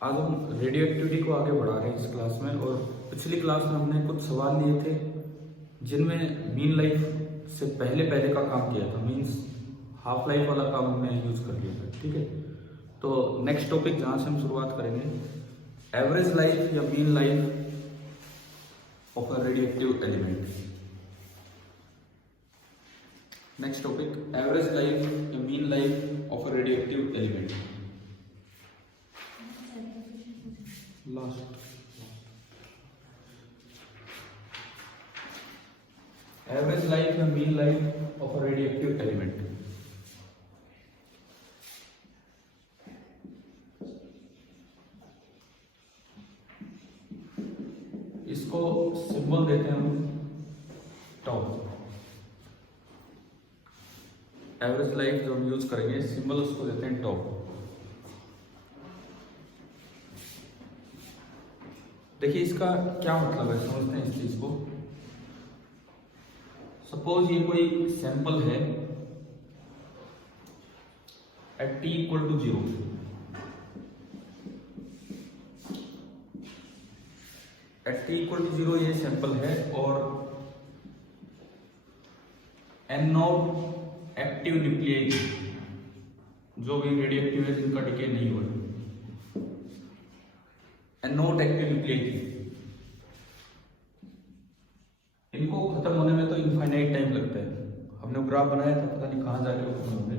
आज हम radio activity को आगे बढ़ा रहे हैं इस क्लास में। और पिछली क्लास में हमने कुछ सवाल लिए थे जिनमें मीन लाइफ से पहले पहले का काम किया था, मीन्स हाफ लाइफ वाला काम हमने यूज कर लिया था। ठीक है, तो नेक्स्ट टॉपिक जहाँ से हम शुरुआत करेंगे, एवरेज लाइफ या mean life of a radioactive element. Next topic, average life या mean life of a radioactive element. Last average life या mean life of a radioactive element. इसको symbol देते हैं हम tau. Average life जो हम use करेंगे symbol उसको देते हैं टाउ। देखिए इसका क्या मतलब है, समझते हैं इस चीज को। सपोज ये कोई सैंपल है at t equal to 0। At t equal to 0 ये सैंपल है और n नॉट एक्टिव न्यूक्लियाई जो भी रेडियो एक्टिव है जिनका डिके नहीं हुआ, नोट एक्टिव न्यूक्लियाई, इनको खत्म होने में तो इनफाइनाइट टाइम लगता है। हमने ग्राफ बनाया था, पता नहीं कहां जाके वो खत्म हो गए।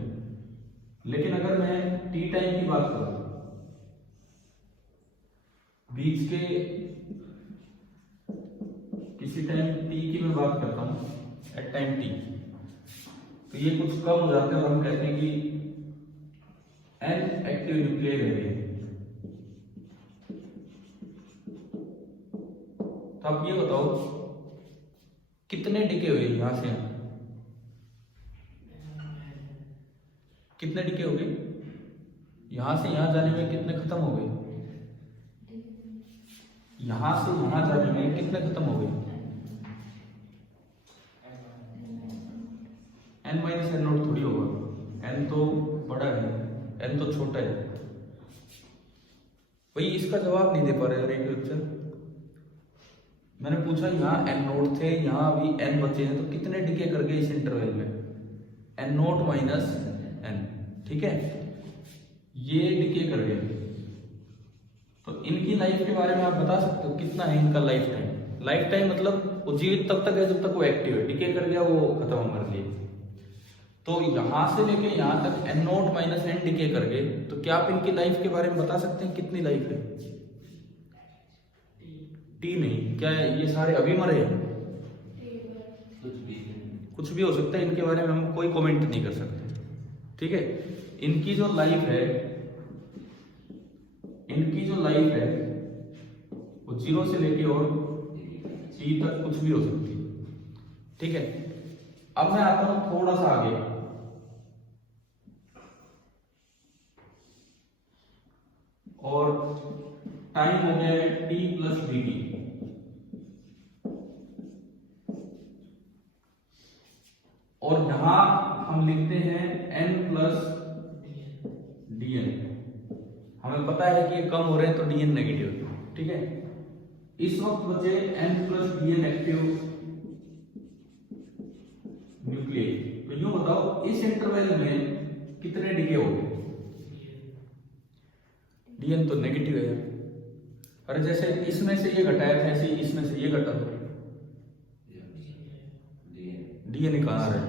लेकिन अगर मैं टी टाइम की बात करूं, बीच के किसी टाइम टी की मैं बात करता हूं एट टाइम टी, तो ये कुछ कम हो जाते हैं और हम कहते हैं कि एन एक्टिव न्यूक्लियाई रह गए। तो आप ये बताओ कितने डिके हुए यहां से यहां, कितने डिके हो गए? यहां से यहां जाने में कितने खत्म हो गए? यहां से यहां जाने में कितने खत्म हो गए? n माइनस एन नोट थोड़ी होगा, n तो बड़ा है, n तो छोटा है। भाई इसका जवाब नहीं दे पा रहे एक बच्चा। मैंने पूछा यहाँ n नोट थे, यहाँ अभी n बचे हैं, तो कितने डिके कर गए इस इंटरवल में? n नोट माइनस n, ठीक है, ये डिके कर गए। तो इनकी लाइफ के बारे में आप बता सकते हो कितना है इनका लाइफ टाइम? लाइफ टाइम मतलब वो जीवित तब तक है जब तक वो एक्टिव है, डिके कर गया वो खत्म कर लिए। तो यहां से लेके यहां तक n note minus n decay कर गए, तो क्या आप इनकी लाइफ के बारे में बता सकते हैं कितनी लाइफ है? टी नहीं, क्या है ये सारे अभी मरे हैं? कुछ भी हो सकता है, इनके बारे में हम कोई कमेंट नहीं कर सकते। ठीक है, इनकी जो लाइफ है, इनकी जो लाइफ है वो 0 से लेके और टी तक कुछ भी हो सकती है। ठीक है, अब मैं आता हूं थोड़ा सा आगे। और टाइम हो गया है t प्लस dt, और यहां हम लिखते हैं n प्लस dn। हमें पता है कि ये कम हो रहे हैं तो dn नेगेटिव है। ठीक है, इस वक्त बचे n plus dn active nuclei. तो यूं बताओ इस इंटरवल में कितने डिके हो गए? dn तो नेगेटिव है। अरे जैसे इसमें से ये घटाया था ऐसे ही इसमें से ये घटा दो, dn कहाँ आ रहा है?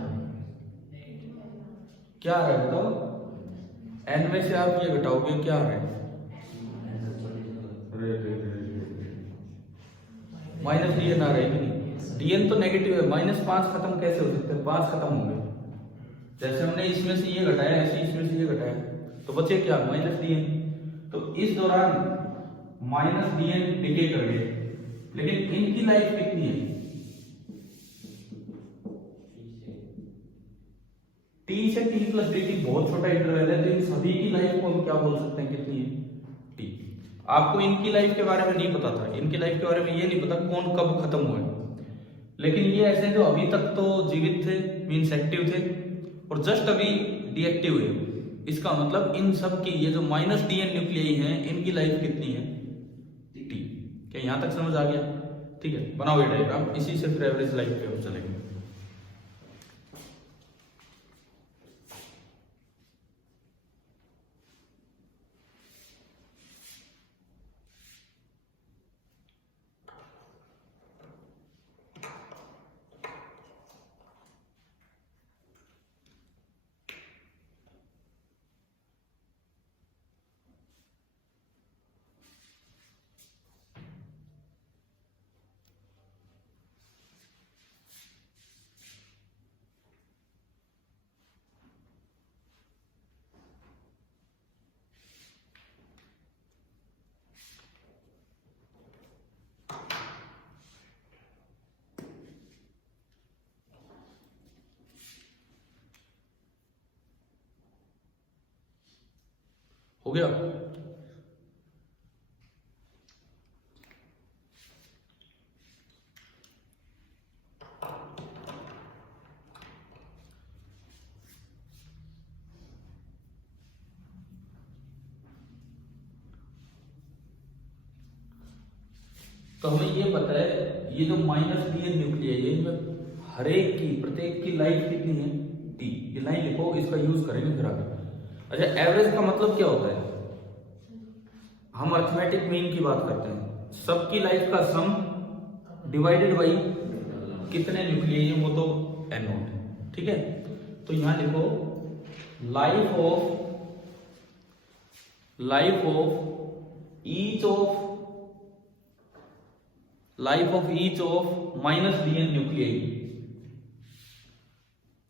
क्या आ रहा है बताओ? n में से आप ये घटाओगे क्या आ रहा है? माइनस dn आ रहा है कि नहीं? dn तो नेगेटिव है, -5 खत्म कैसे हो सकते हैं? 5 खत्म हो गए। जैसे हमने इसमें से ये घटाया ऐसे इसमें से ये घटाया, तो बचे क्या? Minus dn। तो इस दौरान माइनस dn डिके कर गए। लेकिन इनकी लाइफ कितनी है? t से t प्लस dt बहुत छोटा इंटरवल है, तो इन सभी की लाइफ को हम क्या बोल सकते हैं, कितनी है? t। आपको इनकी लाइफ के बारे में नहीं पता था, इनकी लाइफ के बारे में ये नहीं पता कौन कब खत्म हुए, लेकिन ये ऐसे जो अभी तक तो जीवित थे, मीन्स एक्टिव थे, और जस्ट अभी डीएक्टिव हुए, इसका मतलब इन सब की ये जो माइनस डीएन न्यूक्लियाई हैं इनकी लाइफ कितनी है, टी। क्या यहां तक समझ आ गया? ठीक है, बनाओ ये डायग्राम, इसी से फिर एवरेज लाइफ पे हम चलेंगे। हो गया? तो हमें ये पता है ये जो माइनस डीएन न्यूक्लियाई है इनमें हर एक की प्रत्येक की लाइफ कितनी है, टी। ये लाइन लिखो, इसका यूज करेंगे फिर आगे। अच्छा, एवरेज का मतलब क्या होता है? हम अरिथमेटिक मीन की बात करते हैं, सबकी लाइफ का सम डिवाइडेड बाई कितने न्यूक्लियाई है, वो तो एन नॉट है। ठीक है, तो यहां लिखो life of each of minus DN nuclei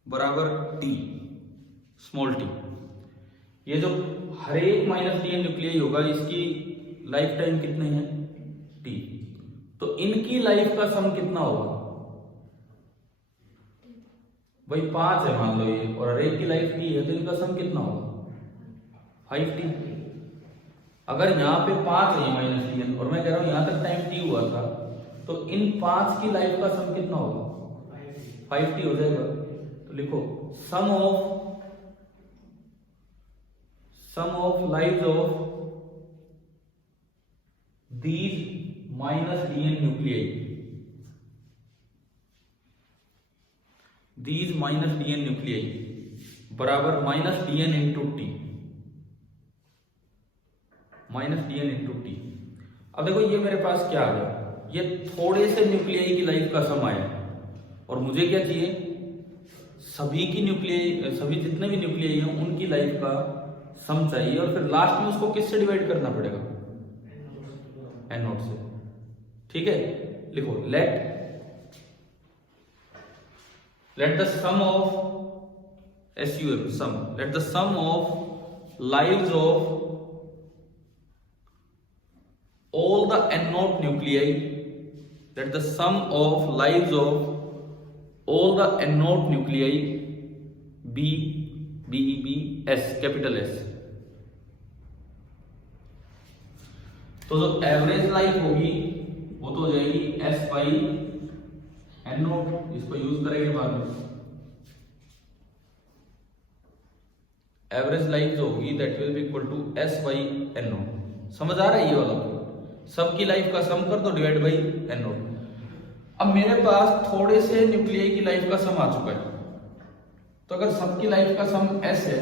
बराबर टी, स्मॉल टी। ये जो हर एक माइनस डीएन न्यूक्लियाई होगा इसकी लाइफ टाइम कितने हैं, टी। तो इनकी लाइफ का सम कितना होगा भाई, 5 है मान लो ये, और हर एक की लाइफ टी है, तो इनका सम कितना होगा 5t। अगर यहाँ पे 5 है माइनस डीएन और मैं कह रहा हूं यहां तक टाइम टी हुआ था, तो इन 5 की लाइफ का सम कितना होगा 5t हो जाएगा। तो लिखो sum of lives of these minus DN nuclei, these minus DN nuclei बराबर minus DN into T, minus DN into T. अब देखो ये मेरे पास क्या आ गया, ये थोड़े से न्यूक्लियाई की लाइफ का सम आया, और मुझे क्या चाहिए, सभी की न्यूक्लियाई, सभी जितने भी न्यूक्लियाई हैं उनकी लाइफ का सम चाहिए, और फिर लास्ट में उसको किससे डिवाइड करना पड़ेगा, एन नॉट से। ठीक है, लिखो let the sum of let the sum of lives of all the n naught nuclei, let the sum of lives of all the n naught nuclei be S, capital S। तो जो average life होगी वो तो हो जाएगी S by N naught, इसको use करेंगे बाद में। एवरेज लाइफ जो होगी that will be equal to S by N naught. समझ आ रहा है ये वाला? सबकी लाइफ का सम कर दो डिवाइड बाई एन नोट। अब मेरे पास थोड़े से न्यूक्लियाई की लाइफ का सम आ चुका है, तो अगर सबकी लाइफ का सम एस है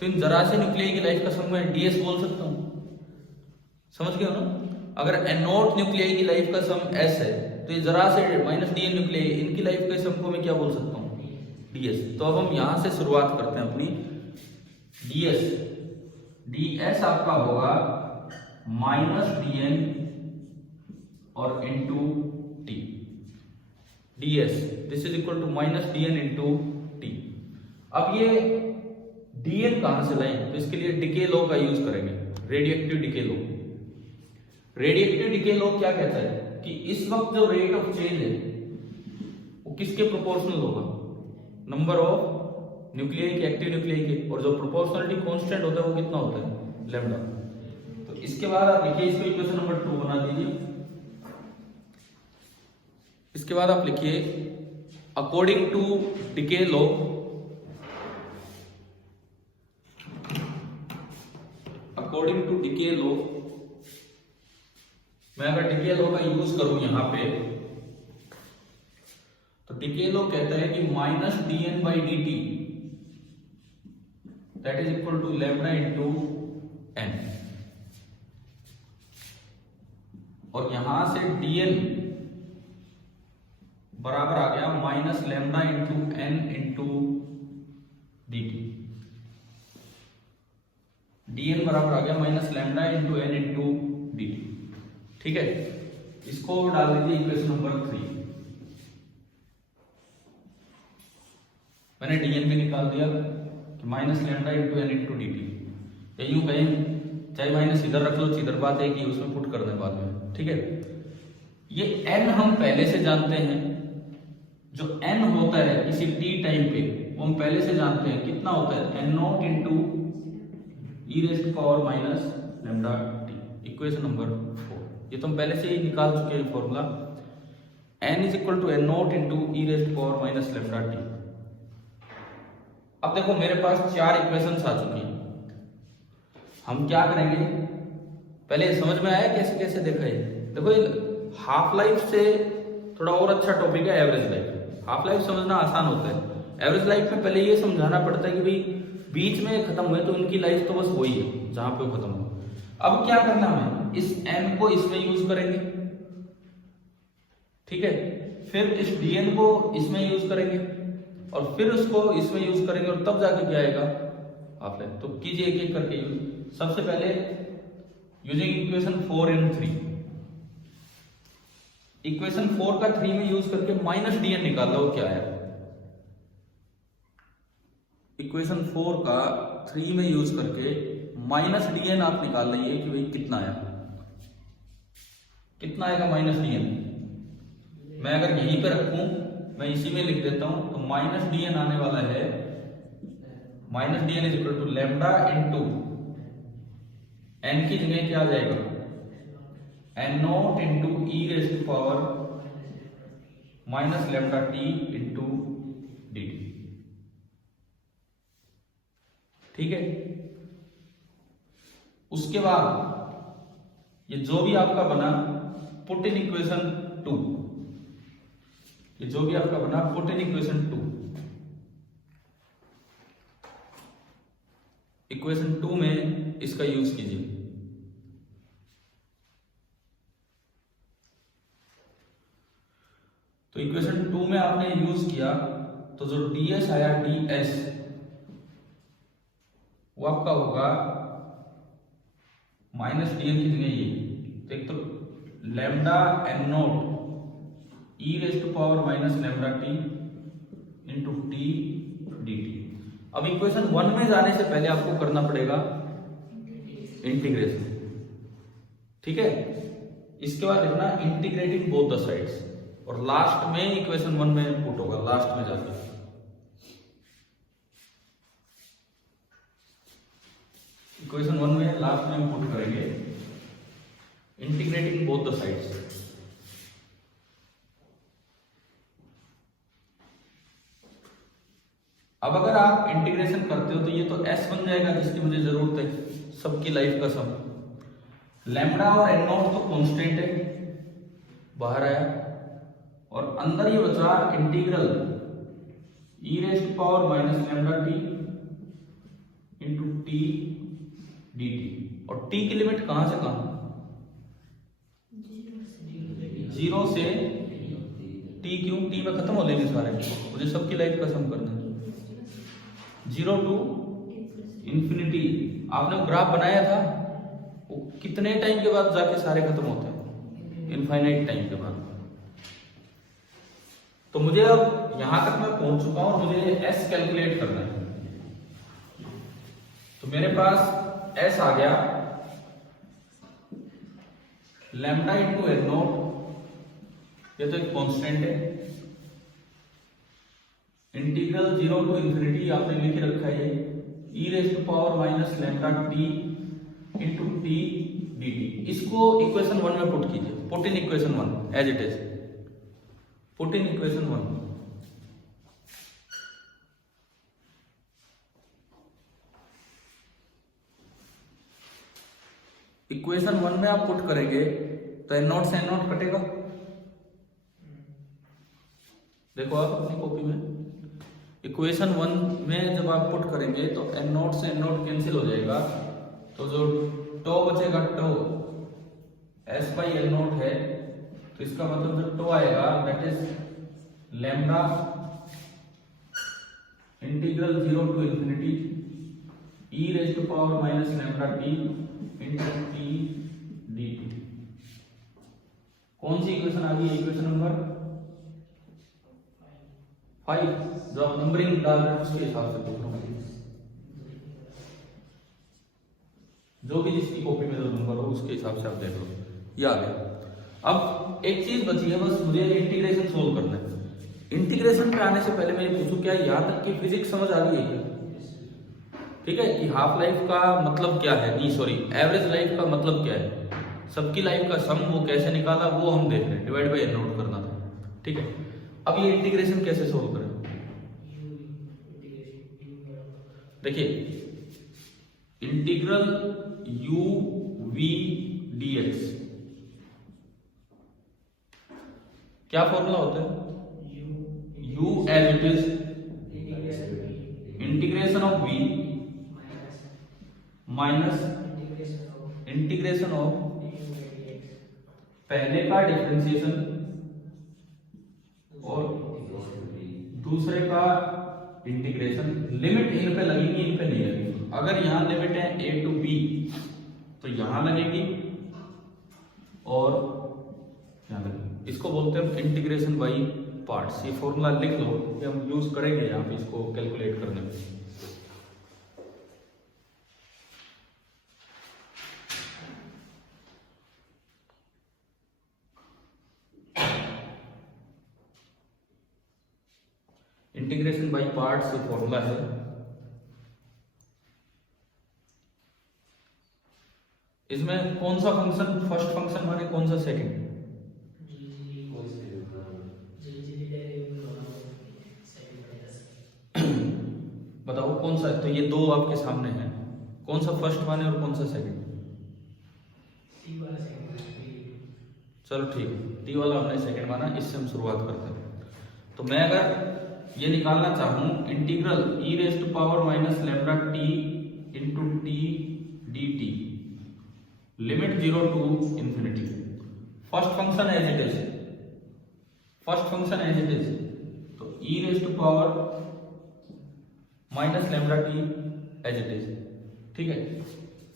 तो इन जरा से न्यूक्लियाई की लाइफ का सम मैं डीएस बोल सकता हूं। समझ गए हो ना? अगर एन नोट न्यूक्लियाई की लाइफ का सम एस है तो ये जरा से माइनस डीएन न्यूक्लियाई इनकी लाइफ के सम को मैं क्या बोल सकता हूँ, डीएस। तो अब हम यहां से शुरुआत करते हैं अपनी। डीएस आपका होगा माइनस डीएन और into T. DS this is equal to minus DN into T. अब ये डीएन कहां से लाएं, तो इसके लिए डिके लॉ का यूज करेंगे, radioactive decay law. Radioactive decay law क्या कहता है कि इस वक्त जो रेट ऑफ चेंज है वो किसके प्रोपोर्शनल होगा, नंबर ऑफ न्यूक्लियाई के, एक्टिव न्यूक्लियाई के, और जो प्रोपोर्शनलिटी कांस्टेंट होता है वो कितना होता है, लैम्डा। तो इसके बाद आप लिखिए, इसको इक्वेशन नंबर 2 बना दीजिए। इसके बाद आप लिखिए according to decay law according to decay law, मैं अगर डिके लॉ का यूज करूं यहां पे, तो डिके लॉ कहता है कि minus dn by dt that is equal to lambda into n, और यहां से dn बराबर आ गया minus lambda into n into dt, dn बराबर आ गया minus lambda into n into dt। ठीक है, इसको डाल दीजिए इक्वेशन नंबर 3। मैंने dn भी निकाल दिया कि minus lambda into n into dt, या यूं कहें चाहे माइनस इधर रख लो, सीधर बात है कि उसमें पुट कर दें बाद में। ठीक है, ये n हम पहले से जानते हैं, जो n होता है किसी t टाइम पे वो हम पहले से जानते हैं, कितना होता है n naught into E raise to power minus lambda T, equation number 4। ये तो हम पहले से ही निकाल चुके हैं formula, n is equal to n naught into E raise to power minus lambda T. अब देखो मेरे पास 4 इक्वेशंस आ चुकी हैं, हम क्या करेंगे, पहले समझ में आया कैसे कैसे देखा है। देखो हाफ लाइफ से थोड़ा और अच्छा टॉपिक है एवरेज लाइफ। हाफ लाइफ समझना आसान होता है, एवरेज लाइफ में पहले ये समझाना पड़ता है कि भाई बीच में खत्म हुए तो उनकी लाइफ तो बस वही है जहां पे खत्म हो। अब क्या करना है, इस n को इसमें यूज करेंगे, ठीक है, फिर इस dn को इसमें यूज करेंगे, और फिर उसको इसमें यूज करेंगे, और तब जाके क्या आएगा हाफ लाइफ। तो कीजिए एक एक करके यूज। सबसे पहले यूजिंग इक्वेशन 4 एंड 3, इक्वेशन 4 का 3 में यूज करके माइनस dn निकाल लो क्या है। इक्वेशन 4 का 3 में यूज करके माइनस dn आप निकाल लीजिए कि भाई कितना आया, कितना आएगा माइनस dn। मैं अगर यहीं पे रखूं, मैं इसी में लिख देता हूं, तो माइनस dn आने वाला है, minus dn is equal to lambda into n की जगह क्या आ जाएगा n naught into E raise to power minus lambda T into dt। ठीक है, उसके बाद ये जो भी आपका बना पुट इन इक्वेशन 2, ये जो भी आपका बना पुट इन इक्वेशन 2, इक्वेशन 2 में इसका यूज कीजिए। तो इक्वेशन 2 में आपने यूज किया तो जो ds आया ds वो आपका होगा माइनस dn की जगह ये, तो एक तो lambda n naught E raise to power minus lambda T into T dt। अब इक्वेशन 1 में जाने से पहले आपको करना पड़ेगा इंटीग्रेशन। ठीक है, इसके बाद लिखना इंटीग्रेटिंग बोथ द साइड्स, और लास्ट में इक्वेशन 1 में पुट होगा, लास्ट में जाके। इक्वेशन 1 में लास्ट में हम पुट करेंगे इंटीग्रेटिंग बोथ द साइड्स। अब अगर आप इंटीग्रेशन करते हो तो ये तो s बन जाएगा जिसकी मुझे जरूरत है, सबकी लाइफ का सम। लैम्डा और n नॉट तो कांस्टेंट है, बाहर आया, और अंदर ये बचा integral E raise to power minus lambda T into T dt, और t की लिमिट कहां से कहां, 0 से t। क्यों, t में खत्म हो लेंगे सारे, मुझे सबकी लाइफ का सम करना है। 0 टू इंफिनिटी, आपने ग्राफ बनाया था, वो कितने टाइम के बाद जाके सारे खत्म होते हैं, इनफाइनाइट टाइम के बाद। तो मुझे अब यहां तक मैं पहुंच चुका हूं, मुझे s कैलकुलेट करना है। तो मेरे पास s आ गया लैम्डा इंटू n नॉट, ये तो एक कांस्टेंट है, इंटीग्रल 0 टू इंफिनिटी आपने लिख रखा है E raise to power minus lambda T into T dt। इसको इक्वेशन 1 में पुट कीजिए, put in equation 1 as it is, put in equation 1। Equation 1 में आप पुट करेंगे तो एन नॉट से एन नॉट कटेगा। देखो आप अपनी कॉपी में इक्वेशन 1 में जब आप पुट करेंगे तो एन नॉट से एन नॉट कैंसिल हो जाएगा, तो जो टो बचेगा tau S by N naught है, तो इसका मतलब जो टो आएगा that is lambda integral 0 to infinity e raise to power minus lambda T into t d t. कौन सी इक्वेशन आ गई? Equation number 5। जो आप नंबरिंग डाल रहे हैं उसके हिसाब से देख लो, जो भी जिसकी कॉपी में जो नंबर हो उसके हिसाब से आप देख लो। याद है। अब एक चीज बची है, बस मुझे इंटीग्रेशन सोल्व करना है। इंटीग्रेशन पे आने से पहले मैं ये पूछूं, क्या यहाँ तक की फिजिक्स समझ आ रही है क्या? ठीक है, कि हाफ लाइफ का मतलब क्या है, नहीं सॉरी एवरेज लाइफ का मतलब क्या है, सबकी लाइफ का सम वो कैसे निकाला वो हम देख रहे हैं, डिवाइड बाय नोट करना था। ठीक है, अब ये इंटीग्रेशन कैसे सोल्व करें? देखिए इंटीग्रल u v dx क्या फॉर्मूला होता है? u as it is integration of v minus integration of पहले का डिफरेंशिएशन और दूसरे का इंटीग्रेशन। लिमिट इन पे लगेगी, इन पे नहीं लगेगी। अगर यहां लिमिट है a टू b तो यहां लगेगी और यहां लगेगी। इसको बोलते हैं इंटीग्रेशन बाई पार्ट्स। ये फॉर्मूला लिख लो, ये हम यूज करेंगे यहां पे इसको कैलकुलेट करने में। इंटीग्रेशन बाई पार्ट्स ये फॉर्मूला है। इसमें कौन सा फंक्शन फर्स्ट फंक्शन माने कौन सा सेकंड? बताओ कौन सा? तो ये दो आपके सामने हैं, कौन सा फर्स्ट माने और कौन सा सेकंड? चलो ठीक है, टी वाला हमने सेकंड माना, इससे हम शुरुआत करते हैं। तो मैं अगर ये निकालना चाहूं integral e raise to power minus lambda T into t d t limit 0 to infinity. First function as it is, first function as it is, तो e raise to power minus lambda t as it is, ठीक है,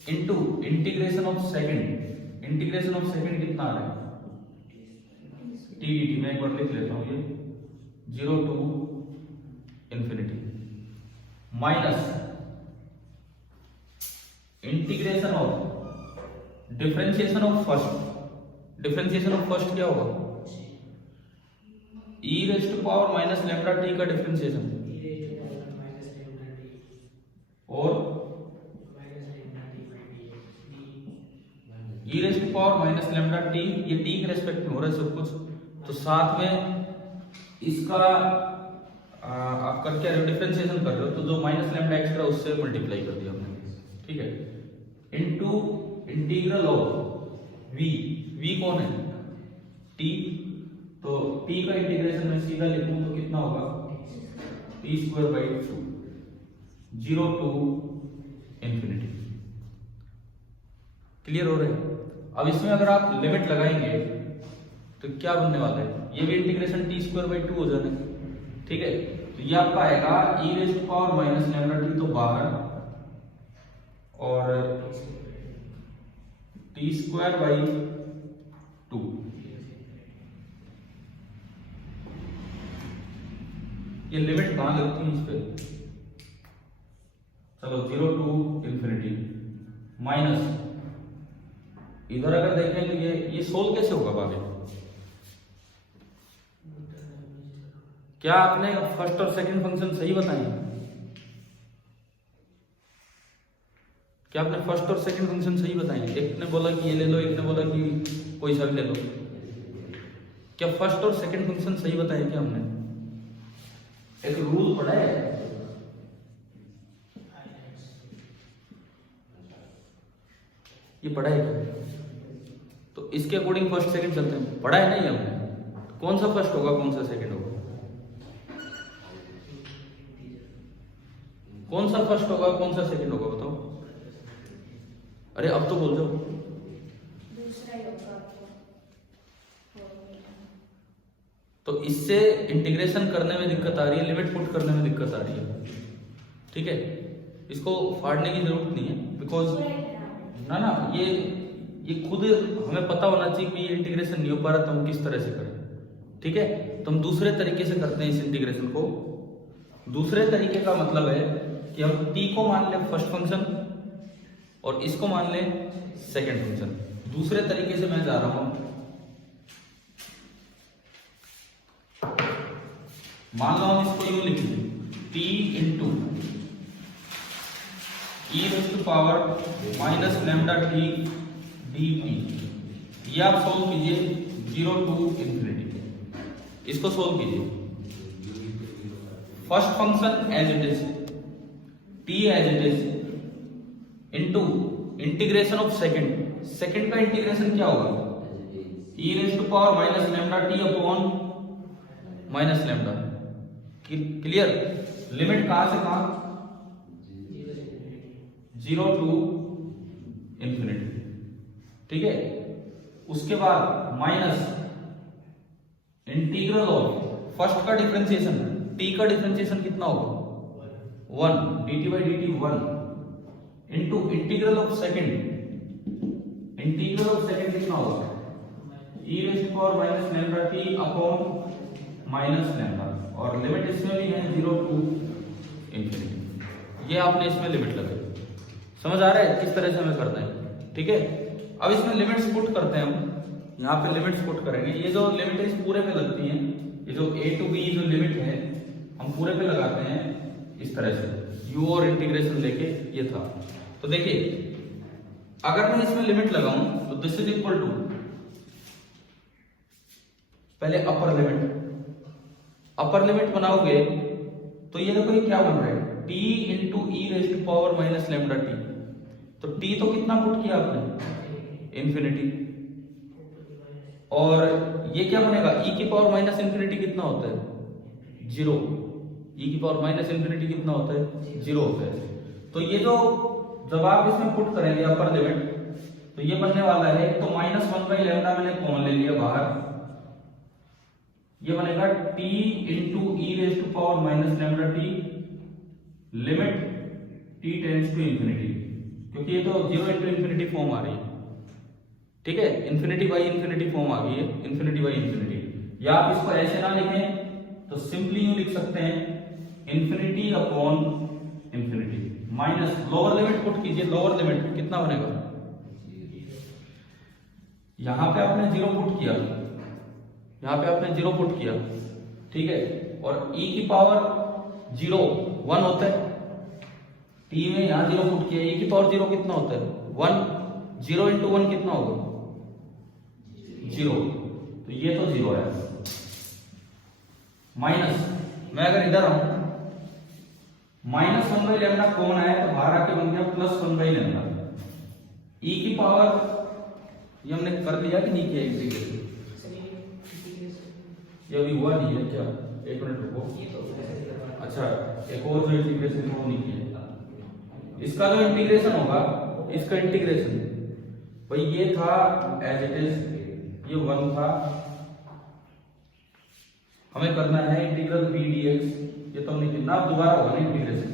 into integration of second. Integration of second कितना आ रहा है? T d t. मैं एक बार लिख लेता हूं, ये 0 to infinity minus integration of differentiation of first. Differentiation of first क्या होगा? e raise to power minus lambda t का डिफरेंशिएशन और e raise to power minus lambda t, ये t के रेस्पेक्ट में हो रहा है सब कुछ, तो साथ में इसका आप कर क्या रहे हो? डिफरेंशिएशन कर रहे हो, तो जो माइनस लैम्डा एक्स्ट्रा उससे मल्टीप्लाई कर दिया हमने, ठीक है, into integral of v। v कौन है? t, तो t का इंटीग्रेशन में सीधा लिखूं तो कितना होगा? t square by 2 0 to infinity. Clear हो रहा है? अब इसमें अगर आप लिमिट लगाएंगे तो क्या बनने वाला है? ये भी इंटीग्रेशन टी स्क्वायर बाई 2 हो जाना है, ठीक है। तो ये आपका आएगा e raise to power minus lambda t तो बाहर, और टी स्क्वायर बाई 2। ये लिमिट कहां लगती है इस पे? चलो 0 टू इंफिनिटी माइनस, इधर अगर देखें तो ये सोल्व कैसे होगा बाबे? क्या आपने फर्स्ट और सेकंड फंक्शन सही बताए? क्या आपने फर्स्ट और सेकंड फंक्शन सही बताए? एक ने बोला कि ये ले लो, एक ने बोला कि कोई सा भी ले लो। क्या फर्स्ट और सेकंड फंक्शन सही बताए क्या हमने? एक रूल पढ़ा है, ये पढ़ा है क्या? तो इसके अकॉर्डिंग फर्स्ट सेकंड चलते हैं, पढ़ा है नहीं हमने? कौन सा फर्स्ट होगा कौन सा सेकंड होगा? कौन सा फर्स्ट होगा कौन सा सेकंड होगा बताओ? अरे अब तो बोल जाओ। तो इससे इंटीग्रेशन करने में दिक्कत आ रही है, लिमिट पुट करने में दिक्कत आ रही है, ठीक है? इसको फाड़ने की जरूरत नहीं है, बिकॉज ना ये खुद हमें पता होना चाहिए कि ये इंटीग्रेशन नहीं हो पा रहा तो हम किस तरह से करें, ठीक है? तो हम दूसरे तरीके से करते हैं इस इंटीग्रेशन को। दूसरे तरीके का मतलब है कि हम t को मान लें फर्स्ट फंक्शन और इसको मान लें सेकंड फंक्शन। दूसरे तरीके से मैं जा रहा हूं, मान लो हम इसको यूं लिख लें t into e raise to power minus lambda t dt। ये आप सोल्व कीजिए 0 टू इंफिनिटी, इसको सोल्व कीजिए। First function as it is, t as it is into integration of second. Second का इंटीग्रेशन क्या होगा? e raise to power minus lambda t upon minus lambda. Clear? Limit कहां से कहां? 0 to infinity, ठीक है? उसके बाद माइनस इंटीग्रल ऑफ फर्स्ट का डिफरेंशिएशन, t का डिफरेंशिएशन कितना होगा? 1 dt by dt 1 into integral of second. Integral of second कितना होगा? e raise to power minus lambda t upon minus lambda, और लिमिट इसमें भी है 0 टू इंफिनिटी। ये आपने इसमें लिमिट लगाई। समझ आ रहा है किस तरह से हमें करना है, ठीक है? अब इसमें लिमिट्स पुट करते हैं हम, यहाँ पे लिमिट्स पुट करेंगे। ये जो लिमिट है इस पूरे पे लगती है, ये जो a टू b जो लिमिट है हम पूरे पे लगाते हैं इस तरह से, u और इंटीग्रेशन लेके ये था। तो देखिए अगर मैं इसमें लिमिट लगाऊं तो दिस इज इक्वल टू, पहले अपर लिमिट बनाओगे तो ये देखो ये क्या बन रहा है? t into E raise to power minus lambda t। तो t तो कितना पुट किया आपने? इंफिनिटी। और ये क्या बनेगा? e की पावर माइनस इंफिनिटी कितना होता है? 0। e की पावर माइनस इंफिनिटी कितना होता है? 0 होता है। तो ये जो जब आप इसमें पुट करेंगे अपर लिमिट, तो ये बनने वाला है, तो माइनस 1 बाई लैम्डा मैंने कॉमन ले लिया बाहर, ये बनेगा t into E raise to power minus lambda t limit t tends to infinity, क्योंकि ये तो 0 इंटू इंफिनिटी फॉर्म आ रही है, ठीक है? इंफिनिटी बाई इंफिनिटी फॉर्म आ गई है, इंफिनिटी बाई इंफिनिटी। या आप इसको ऐसे ना लिखें तो सिंपली यूं लिख सकते हैं infinity upon infinity minus lower limit put कीजिए। लोअर लिमिट कितना बनेगा? यहां पे आपने 0 पुट किया, यहां पे आपने 0 पुट किया, ठीक है? और e की पावर 0 1 होता है, t में यहां 0 पुट किया, e की पावर 0 कितना होता है? 1। 0 इंटू 1 कितना होगा? 0। तो ये तो 0 है। माइनस, मैं अगर इधर आऊं, माइनस 1 बाई लैम्डा कौन है तो बाहर आके बन गया प्लस 1 बाई लैम्डा। e की पावर ये हमने कर लिया कि नहीं किया इंटीग्रेशन? ये अभी हुआ नहीं है क्या? एक मिनट रुको। अच्छा, एक और जो इंटीग्रेशन वो नहीं किया, इसका जो इंटीग्रेशन होगा, इसका इंटीग्रेशन भाई ये था एज इट इज, ये 1 था, हमें करना है इंटीग्रल b dx, ये तो हमने कितना दोबारा होगा ना इंटीग्रेशन।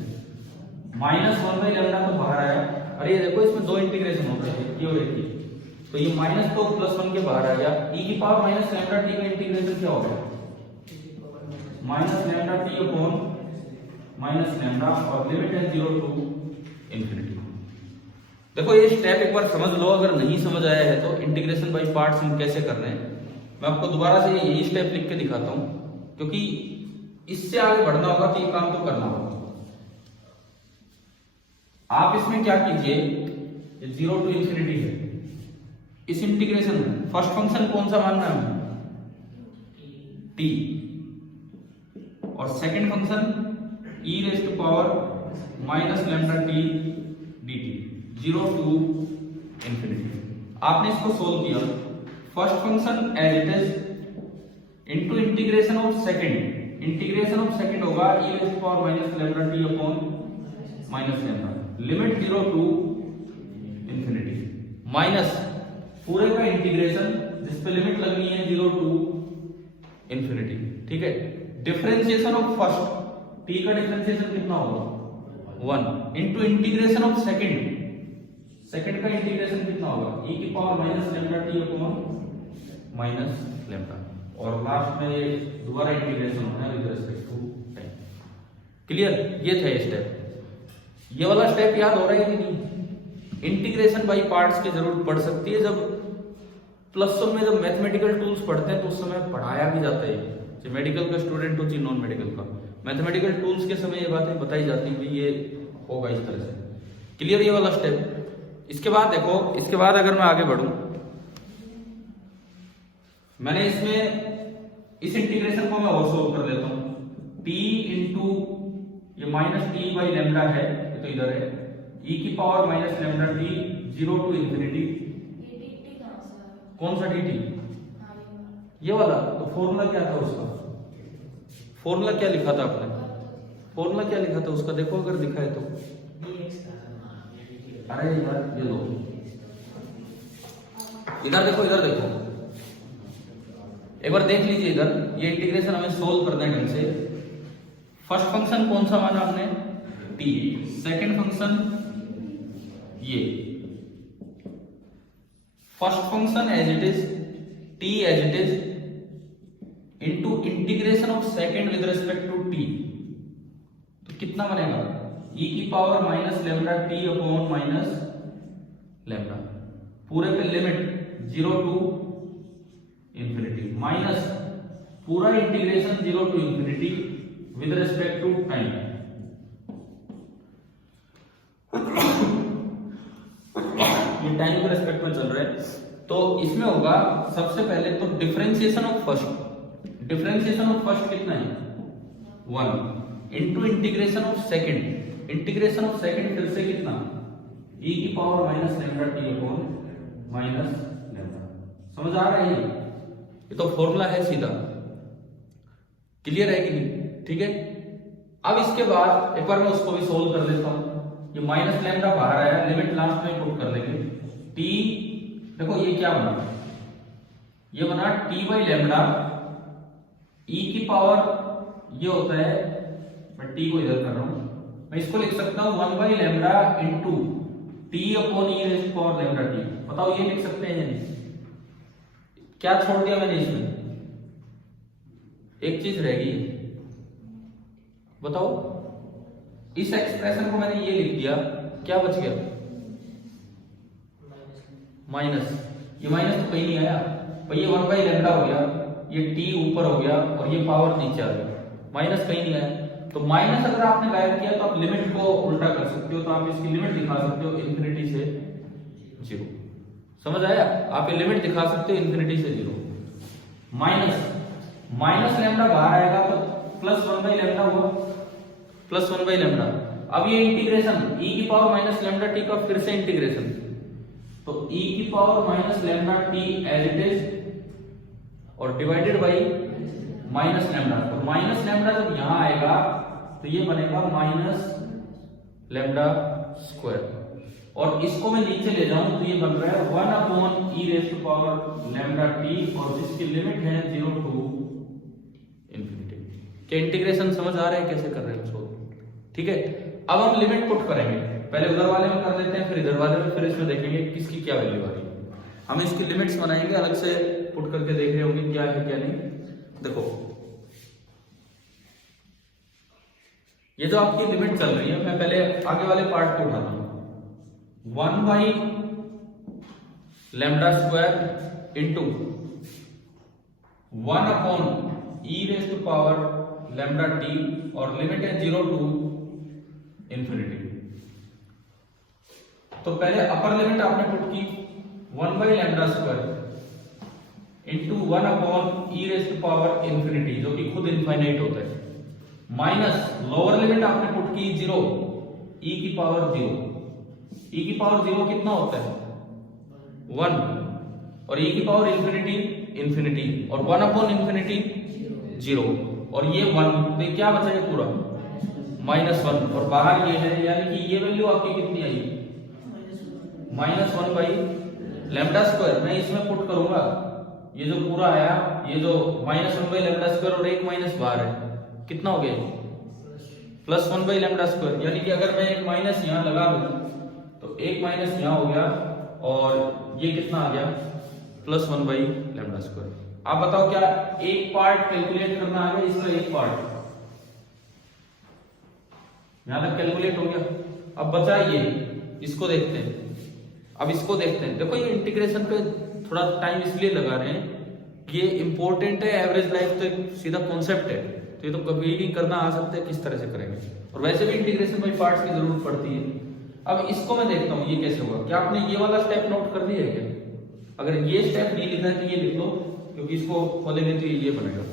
माइनस 1 बाई लैम्डा तो बाहर आया, अरे ये देखो इसमें 2 इंटीग्रेशन होते हैं, ये और ये, तो ये माइनस तो प्लस 1 के बाहर आ गया। e की पावर माइनस लैम्डा t का इंटीग्रेशन क्या होगा? Minus lambda t upon minus lambda, और लिमिट है 0 टू इंफिनिटी। देखो ये स्टेप एक बार समझ लो, अगर नहीं समझ आया है तो इंटीग्रेशन बाय पार्ट्स हम कैसे कर रहे हैं मैं आपको दोबारा से यही स्टेप लिख के दिखाता हूं, क्योंकि इससे आगे बढ़ना होगा तो ये काम तो करना होगा। आप इसमें क्या कीजिए, ये 0 टू इंफिनिटी है, इस इंटीग्रेशन में फर्स्ट फंक्शन कौन सा मानना है हमें? t, और second function e raise to power minus lambda t dt 0 to infinity. आपने इसको सोल्व किया, first function as it is into integration of second, integration of second होगा e raise to power minus lambda t upon minus lambda, limit 0 to infinity, minus पूरे का integration जिस पे limit लगनी है 0 टू इंफिनिटी, ठीक है। डिफरेंशिएशन ऑफ फर्स्ट, t का डिफरेंशिएशन कितना होगा 1 into integration of second, second का इंटीग्रेशन कितना होगा e की power minus lambda t upon minus lambda, और लास्ट में ये दोबारा इंटीग्रेशन होना है with respect to time. Clear, ये था ये स्टेप। ये वाला स्टेप याद हो रहा है कि नहीं? इंटीग्रेशन बाय पार्ट्स की जरूरत पड़ सकती है जब प्लस वन में जब मैथमेटिकल टूल्स पढ़ते हैं तो उस समय पढ़ाया भी जाता है, चाहे मेडिकल का स्टूडेंट हो चाहे नॉन मेडिकल का, मैथमेटिकल टूल्स के समय ये बातें बताई जाती हैं कि ये होगा इस तरह से। क्लियर ये वाला स्टेप। इसके बाद देखो, इसके बाद अगर मैं आगे बढ़ूं, मैंने इसमें इस इंटीग्रेशन को मैं और सोल्व कर लेता हूं, t इंटू ये माइनस टी बाई लैम्डा है, ये तो इधर है, e की power minus lambda t 0 to infinity, कौन सा dt? ये वाला। तो फॉर्मूला क्या था उसका? फॉर्मूला क्या लिखा था आपने? फॉर्मूला क्या लिखा था उसका? देखो अगर दिखा है तो। अरे यार ये लो, इधर देखो, इधर देखो, एक बार देख लीजिए इधर। ये इंटीग्रेशन हमें सोल्व करना है ढंग से। फर्स्ट फंक्शन कौन सा माना आपने? t। सेकंड फंक्शन ये, first function as it is, t as it is into integration of second with respect to t, तो कितना बनेगा e की power minus lambda t upon minus lambda, पूरे पे लिमिट 0 टू इंफिनिटी, माइनस पूरा integration 0 to infinity with respect to time. ये time के respect में चल रहा है, तो इसमें होगा सबसे पहले तो differentiation of first, differentiation of first कितना है 1 into integration of second, integration of second फिर से कितना e की power minus lambda t upon minus lambda. समझ आ रहा है ये तो फॉर्मूला है सीधा। क्लियर है कि नहीं? ठीक है। अब इसके बाद एक बार मैं उसको भी सोल्व कर देता हूं। ये माइनस लैम्डा बाहर आया, लिमिट लास्ट में पुट कर लेंगे। t देखो ये क्या बना, ये बना t बाई लैम्डा, e की पावर ये होता है, मैं t को इधर कर रहा हूं, मैं इसको लिख सकता हूं 1 by lambda into t upon e raise to power lambda t। बताओ ये लिख सकते हैं या नहीं? क्या छोड़ दिया मैंने इसमें? एक चीज रहेगी, बताओ। इस एक्सप्रेशन को मैंने ये लिख दिया, क्या बच गया? माइनस। ये माइनस तो कहीं नहीं आया भाई, ये 1 बाई लैम्डा हो गया, ये t ऊपर हो गया और ये पावर नीचे आ गया, माइनस कहीं नहीं आया। तो माइनस अगर आपने गायब किया तो आप लिमिट को उल्टा कर सकते हो, तो आप इसकी लिमिट दिखा सकते हो इन्फिनिटी से 0। समझ आया? आप ये लिमिट दिखा सकते हो इन्फिनिटी से 0। माइनस लैम्डा बाहर आएगा तो प्लस 1 बाई लैम्डा हुआ, प्लस 1 बाई लैम्डा। अब ये इंटीग्रेशन e की पावर माइनस लैम्डा t का फिर से इंटीग्रेशन, तो e की power minus lambda t as it is और डिवाइडेड बाई माइनस लैम्डा। तो माइनस लैम्डा जब यहां आएगा तो ये बनेगा माइनस लैम्डा स्क्वायर, और इसको मैं नीचे ले जाऊं तो ये बन रहा है 1 upon e raise to power lambda t, और जिसकी लिमिट है 0 टू इंफिनिटी। क्या इंटीग्रेशन समझ आ रहा है कैसे कर रहे हैं उसको? ठीक है। अब हम लिमिट पुट करेंगे, पहले उधर वाले में कर लेते हैं, फिर इधर वाले में, फिर इसमें देखेंगे किसकी क्या वैल्यू आ रही है। हम इसकी लिमिट्स बनाएंगे, अलग से पुट करके देख रहे होंगे क्या है क्या नहीं। देखो ये जो आपकी लिमिट चल रही है, मैं पहले आगे वाले पार्ट को उठाता हूं। 1 by lambda square into 1 upon e raise to power lambda t, और लिमिट है 0 टू इंफिनिटी। तो पहले अपर लिमिट आपने पुट की 1 by lambda square into 1 upon e raise to power infinity, जो कि खुद इनफाइनाइट होता है, माइनस लोअर लिमिट आपने पुट की 0 e की पावर 0। e की पावर 0 कितना होता है 1 और e की पावर इन्फिनिटी इन्फिनिटी और 1 अपॉन इन्फिनिटी 0 और ये 1, तो ये क्या बचा है पूरा -1 और बाहर ये है, यानी कि ये वैल्यू आपकी कितनी आई -1 बाई लैम्डा स्क्वायर। मैं इसमें पुट करूंगा ये जो पूरा आया, ये जो -1 बाई लैम्डा स्क्वायर और एक माइनस बाहर है, कितना हो गया +1 बाई लैम्डा स्क्वायर। यानी कि अगर मैं एक माइनस यहाँ लगा दूं तो एक माइनस यहाँ हो गया और ये कितना आ गया +1 बाई लैम्डा स्क्वायर। आप बताओ क्या एक पार्ट कैलकुलेट करना आ गया, इसका एक पार्ट यहां तक कैलकुलेट हो गया। अब बचा ये, इसको देखते हैं। अब इसको देखते हैं, देखो ये इंटीग्रेशन पे थोड़ा टाइम इसलिए लगा रहे हैं, ये इंपॉर्टेंट है, एवरेज लाइफ तो एक सीधा कॉन्सेप्ट है, तो ये तो कभी भी करना आ सकता है, किस तरह से करेंगे, और वैसे भी इंटीग्रेशन बाई पार्ट्स की जरूरत पड़ती है। अब इसको मैं देखता हूँ ये कैसे होगा। क्या आपने ये वाला स्टेप नोट कर लिया है क्या? अगर ये स्टेप नहीं लिखा है तो ये लिख लो, क्योंकि इसको खोलेंगे तो ये बनेगा।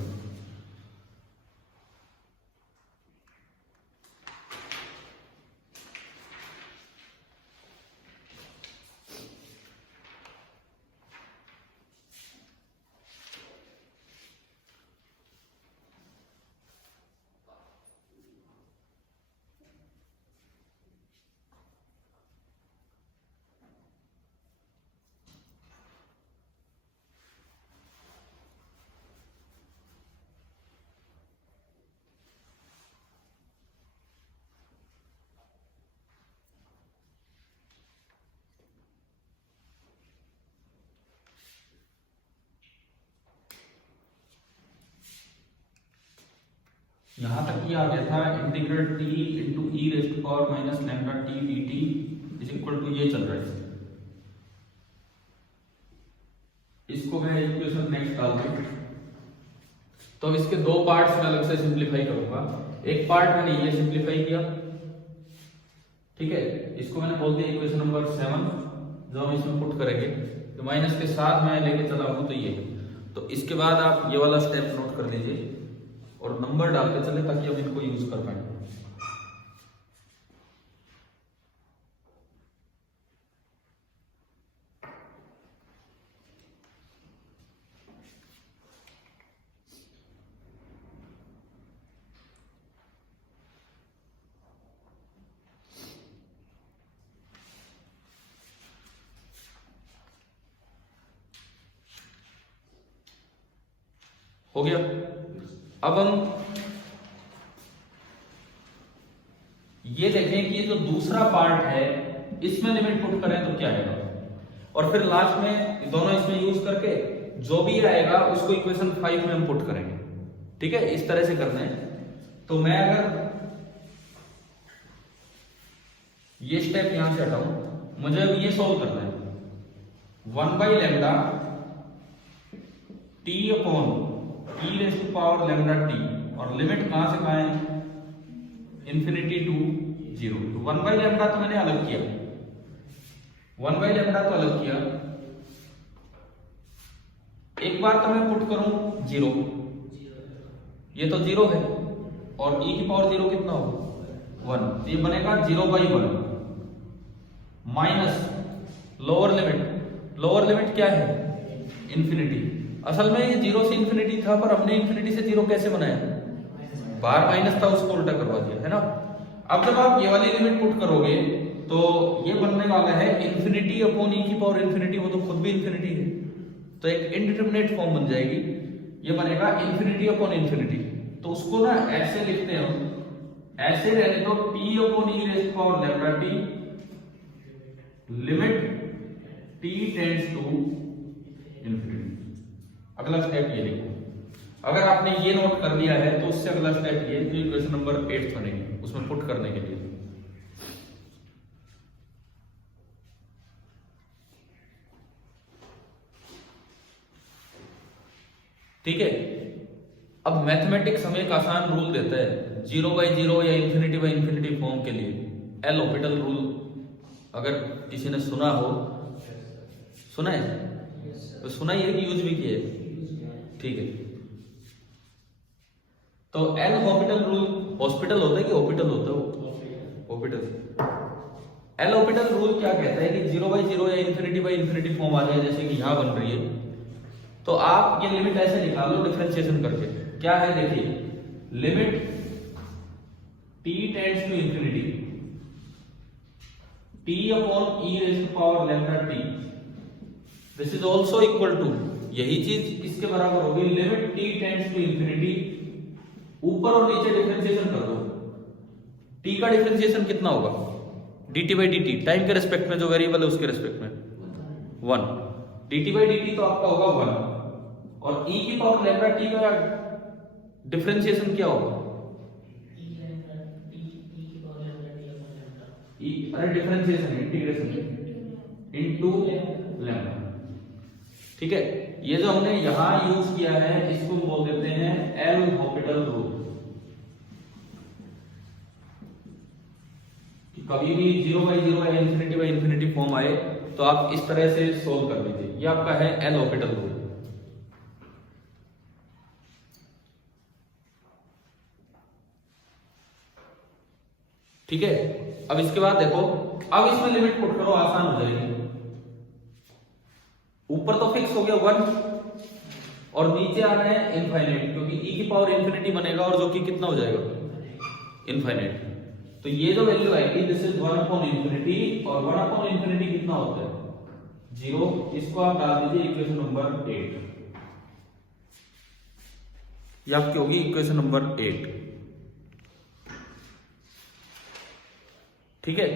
यहां तक ये आ गया था integral t into e raised to power minus lambda t d t is equal to, ये चल रहा है। इसको मैं इक्वेशन नेक्स्ट डाल दूं तो अब इसके दो पार्ट्स मैं अलग से सिंप्लीफाई करूंगा। एक पार्ट मैंने ये सिंप्लीफाई किया, ठीक है, इसको मैंने बोल दिया इक्वेशन नंबर 7, जो हम इसमें पुट करेंगे तो माइनस के साथ मैं लेके चला हूं, तो ये, तो इसके बाद आप ये वाला स्टेप नोट कर लीजिए और नंबर डाल के चले ताकि हम इनको यूज कर पाए। हो गया। अब हम ये देखें कि ये जो दूसरा पार्ट है इसमें लिमिट पुट करें तो क्या आएगा, और फिर लास्ट में दोनों इसमें यूज करके जो भी आएगा उसको इक्वेशन 5 में हम पुट करेंगे। ठीक है, इस तरह से करना है। तो मैं अगर ये स्टेप यहां से हटाऊं, मुझे अब ये सोल्व करना है 1 by lambda t upon e raise to power lambda t, और लिमिट कहां से कहां है इन्फिनिटी टू 0। तो 1 बाई लैम्डा तो मैंने अलग किया, 1 बाई लैम्डा तो अलग किया। एक बार तो मैं पुट करूं 0, ये तो 0 है और e की पावर 0 कितना होगा 1, तो ये बनेगा 0 बाई 1 माइनस लोअर लिमिट क्या है इन्फिनिटी। असल में ये 0 से इन्फिनिटी था, पर हमने इन्फिनिटी से 0 कैसे बनाया, बाहर माइनस था उसको उल्टा करवा दिया, है ना। अब जब आप ये वाली लिमिट पुट करोगे तो ये बनने वाला है इन्फिनिटी अपॉन ई की पावर इन्फिनिटी, वो तो खुद भी इन्फिनिटी है, तो एक इनडिटरमिनेट फॉर्म बन जाएगी। ये बनेगा इन्फिनिटी अपॉन इन्फिनिटी, तो उसको ना ऐसे लिखते हैं हम, ऐसे रहने दो t upon e raise to power lambda t limit t tends to infinity. अगला स्टेप ये लिखो, अगर आपने ये नोट कर लिया है तो उससे अगला स्टेप ये, जो इक्वेशन नंबर 8 बनेगी उसमें पुट करने के लिए। ठीक है, अब मैथमेटिक्स हमें एक आसान रूल देता है 0 बाई 0 या इन्फिनिटी बाई इन्फिनिटी फॉर्म के लिए, एल हॉपिटल रूल। अगर किसी ने सुना हो, सुना है तो सुना ही है कि यूज भी किया है, ठीक है। तो एल हॉपिटल रूल, हॉस्पिटल होता है कि हॉपिटल होता है, हॉपिटल। एल ऑर्बिटल रूल क्या कहता है कि 0/0 या इन्फिनिटी फॉर्म आ जाए, जैसे कि यहां बन रही है, तो आप ये लिमिट ऐसे निकाल लो डिफरेंशिएशन करके। क्या है देखिए, limit t tends to infinity t upon e raise to power lambda t, this is also equal to, यही चीज इसके बराबर होगी, limit t tends to infinity, ऊपर और नीचे डिफरेंशिएशन कर दो, t का डिफरेंशिएशन कितना होगा, dt/dt, टाइम के रेस्पेक्ट में जो वेरिएबल है उसके रेस्पेक्ट में 1, dt/dt तो आपका होगा 1, और e की पावर लैम्डा t का डिफरेंशिएशन क्या होगा, अरे डिफरेंशिएशन इंटीग्रेशन इनटू लैम्डा। ठीक है, ये जो हमने यहां यूज किया है इसको बोल देते हैं एल हॉस्पिटल रूल। कभी भी 0/0 या इन्फिनिटी फॉर्म आए तो आप इस तरह से सोल्व कर लीजिए, ये आपका है एल हॉस्पिटल रूल। ठीक है, अब इसके बाद देखो, अब इसमें लिमिट पुट करो, आसान हो जाएगी। ऊपर तो फिक्स हो गया 1 और नीचे आ रहा है इनफाइनाइट, क्योंकि e की पावर इन्फिनिटी बनेगा और जो कि कितना हो जाएगा इनफाइनाइट। तो ये जो वैल्यू आएगी दिस इज 1/∞, और 1/∞ कितना होता है 0, इसको आप डाल दीजिए इक्वेशन नंबर 8, ये आपकी होगी इक्वेशन नंबर 8। ठीक है,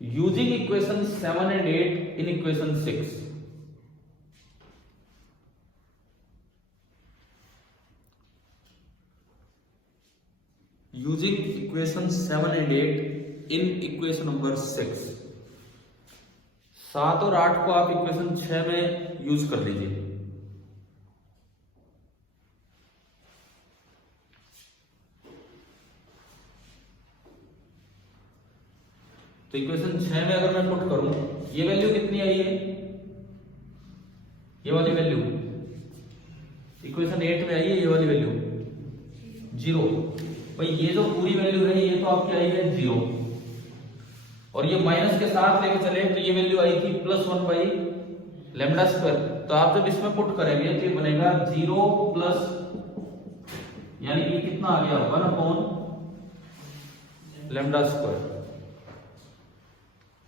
using equation 7 and 8 in equation 6, using equation 7 and 8 in equation number 6, 7 और 8 को आप इक्वेशन 6 में यूज कर लीजिए। तो इक्वेशन 6 में अगर मैं पुट करूं, ये वैल्यू कितनी आई है, ये वाली वैल्यू, इक्वेशन 8 में आई है ये वाली वैल्यू 0। भाई ये जो पूरी वैल्यू है ये तो आपकी आई है 0, और ये माइनस के साथ लेके चले तो ये वैल्यू आई थी +1/λ²। तो आप जब इसमें पुट करेंगे तो ये बनेगा 0 प्लस, यानी कि कितना आ गया 1/λ²।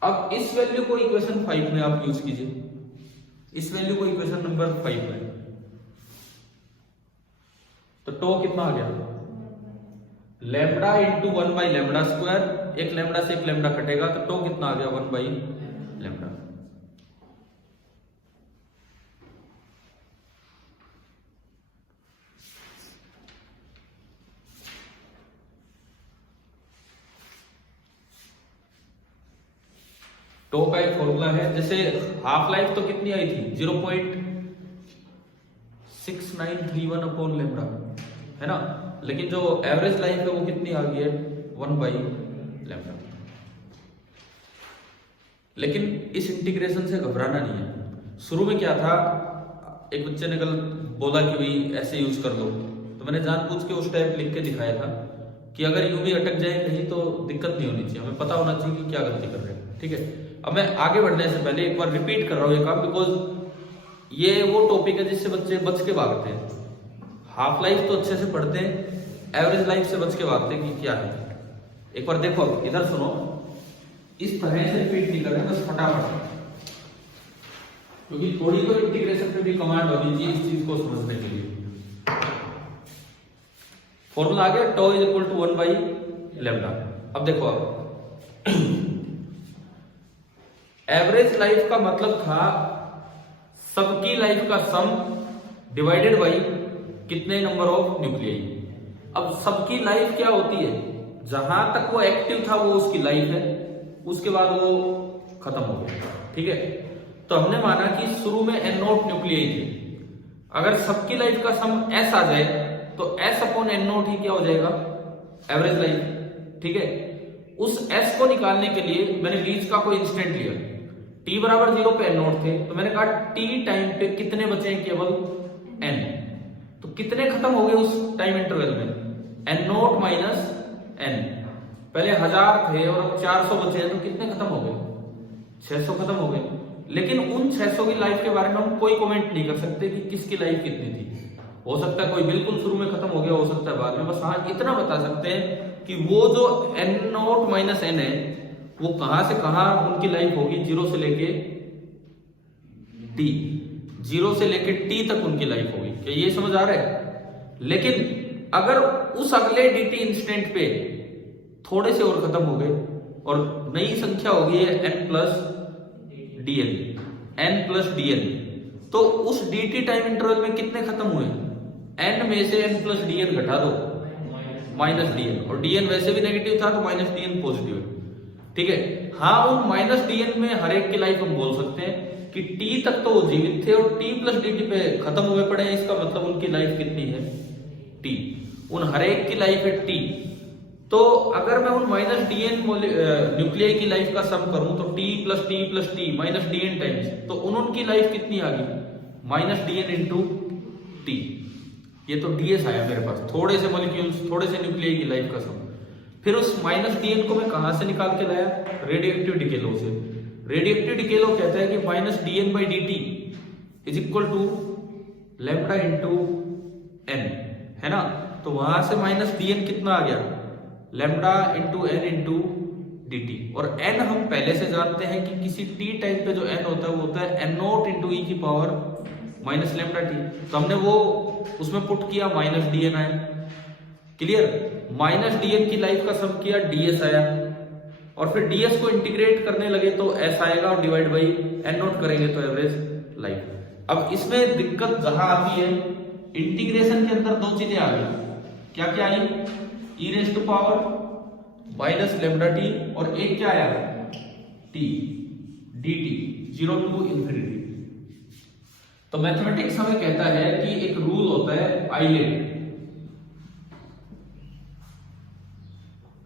अब इस वैल्यू को इक्वेशन 5 में आप यूज कीजिए, इस वैल्यू को इक्वेशन नंबर 5 में, तो टो कितना आ गया लैम्डा इंटू 1/λ², एक लैम्डा से एक लैम्डा कटेगा तो टो कितना आ गया 1/λ। टो का एक फॉर्मूला है, जैसे हाफ लाइफ तो कितनी आई थी 0.6931/λ है ना, लेकिन जो एवरेज लाइफ है वो कितनी आ गई है 1/λ। लेकिन इस इंटीग्रेशन से घबराना नहीं है। शुरू में क्या था, एक बच्चे ने कल बोला कि भाई ऐसे यूज कर लो, तो मैंने जानबूझ के उस टाइप लिख के दिखाया था कि अगर यूं भी अटक जाए कहीं तो दिक्कत नहीं होनी चाहिए, हमें पता होना चाहिए कि क्या गलती कर रहे हैं। ठीक है, अब मैं आगे बढ़ने से पहले एक बार रिपीट कर रहा हूं ये काम, बिकॉज ये वो टॉपिक है जिससे बच्चे बच के भागते हैं। हाफ लाइफ तो अच्छे से पढ़ते हैं, एवरेज लाइफ से बच के भागते हैं कि क्या है। एक बार देखो, इधर सुनो, इस तरह से रिपीट नहीं कर रहे, बस फटाफट, क्योंकि थोड़ी तो इंटीग्रेशन पे भी कमांड होनी चाहिए इस चीज को समझने के लिए। फॉर्मूला आ गया, टो इज इक्वल टू 1/λ। अब देखो, आप एवरेज लाइफ का मतलब था सबकी लाइफ का सम डिवाइडेड बाई कितने नंबर ऑफ न्यूक्लियाई। अब सबकी लाइफ क्या होती है, जहां तक वो एक्टिव था वो उसकी लाइफ है, उसके बाद वो खत्म हो गया। ठीक है, तो हमने माना कि शुरू में n0 न्यूक्लियाई थी, अगर सबकी लाइफ का सम s आ जाए तो s/n0 ही क्या हो जाएगा एवरेज लाइफ। ठीक है, उस s को निकालने के लिए मैंने बीच का कोई इंस्टेंट लिया, t बराबर 0 पे n0 थे, तो मैंने कहा t टाइम पे कितने बचे हैं, केवल n। तो कितने खत्म हो गए उस टाइम इंटरवल में, n0 - n। पहले 1000 थे और अब 400 बचे हैं, तो कितने खत्म हो गए? 600 खत्म हो गए। लेकिन उन 600 की लाइफ के बारे में हम कोई कमेंट नहीं कर सकते कि किसकी लाइफ कितनी थी। हो सकता है कोई बिल्कुल शुरू में खत्म हो गया, हो सकता है बाद में। बस हाँ इतना बता सकते हैं कि वो जो n0 माइनस n है वो कहां से कहां उनकी लाइफ होगी, 0 से लेके t, 0 से लेके t तक उनकी लाइफ होगी। क्या ये समझ आ रहा है? लेकिन अगर उस अगले dt इंस्टेंट पे थोड़े से और खत्म हो गए और नई संख्या होगी n plus dn, n plus dn, तो उस dt टाइम इंटरवल में कितने खत्म हुए? n में से n प्लस dn घटा दो, माइनस dn, और dn वैसे भी नेगेटिव था तो माइनस dn पॉजिटिव है। ठीक है, हाँ उन माइनस dn में हर एक की लाइफ हम बोल सकते हैं कि t तक तो वो जीवित थे और t प्लस dt पे खत्म हुए पड़े हैं, इसका मतलब उनकी लाइफ कितनी है? t। उन हर एक की लाइफ है t। तो अगर मैं उन माइनस dn न्यूक्लियाई की लाइफ का सम करूं तो t plus t minus dn times, तो उनकी लाइफ कितनी आ गई? Minus dn into t। ये तो ds आया मेरे पास, थोड़े से मॉलिक्यूल्स, थोड़े से न्यूक्लियाई की लाइफ का सम। फिर उस माइनस dn को मैं कहां से निकाल के लाया? रेडियोएक्टिव डिके लॉ से। रेडियोएक्टिव डिके लॉ कहता है कि minus dn by dt is equal to lambda into n, है ना? तो वहां से माइनस dn कितना आ गया? Lambda into n into dt। और n हम पहले से जानते हैं कि किसी t टाइम पे जो n होता है वो होता है n नॉट इंटू e की पावर माइनस लैम्डा t। तो हमने वो उसमें पुट किया, माइनस dn आया। क्लियर? माइनस dn की लाइफ का सम किया, ds आया, और फिर ds को इंटीग्रेट करने लगे तो s आएगा, और डिवाइड बाई n नॉट करेंगे तो एवरेज लाइफ। अब इसमें दिक्कत जहां आती है, इंटीग्रेशन के अंदर दो चीजें आ गई। क्या क्या आई? e raise to power minus lambda t, और एक क्या आया? t dt, 0 to infinity. तो मैथमेटिक्स हमें कहता है कि एक रूल होता है आइलेट।